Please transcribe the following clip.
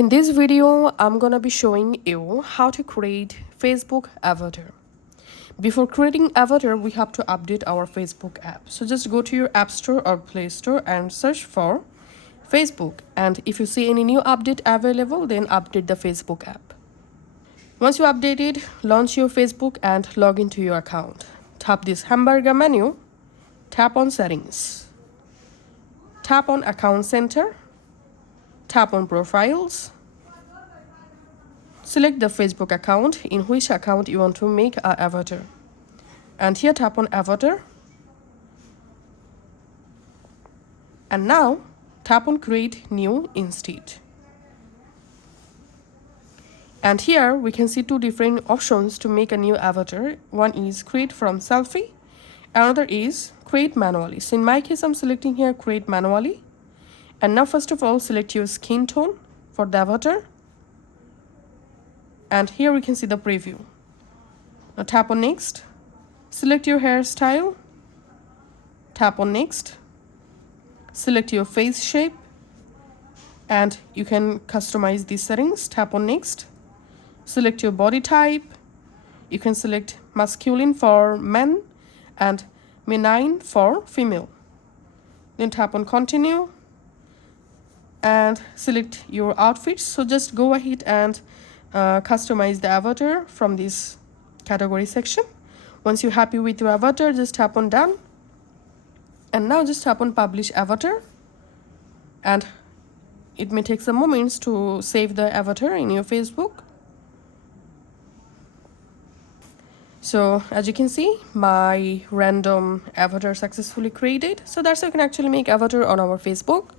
In this video, I'm gonna be showing you how to create Facebook avatar. Before creating avatar, we have to update our Facebook app. So just go to your App Store or Play Store and search for Facebook. And if you see any new update available, then update the Facebook app. Once you update it, launch your Facebook and log into your account. Tap this hamburger menu, tap on Settings, tap on Account Center, tap on Profiles, select the Facebook account in which account you want to make an avatar. And here tap on Avatar. And now tap on Create New instead. And here we can see two different options to make a new avatar. One is Create from Selfie, another is Create Manually. So in my case, I'm selecting here Create Manually. And now first of all, select your skin tone for the avatar. And here we can see the preview. Now tap on Next. Select your hairstyle. Tap on Next. Select your face shape. And you can customize these settings. Tap on Next. Select your body type. You can select masculine for men and feminine for female. Then tap on Continue. And select your outfits. So just go ahead and customize the avatar from this category section. Once you're happy with your avatar, just tap on Done. And now just tap on Publish Avatar. And it may take some moments to save the avatar in your Facebook. So as you can see, my random avatar successfully created. So that's how you can actually make avatar on our Facebook.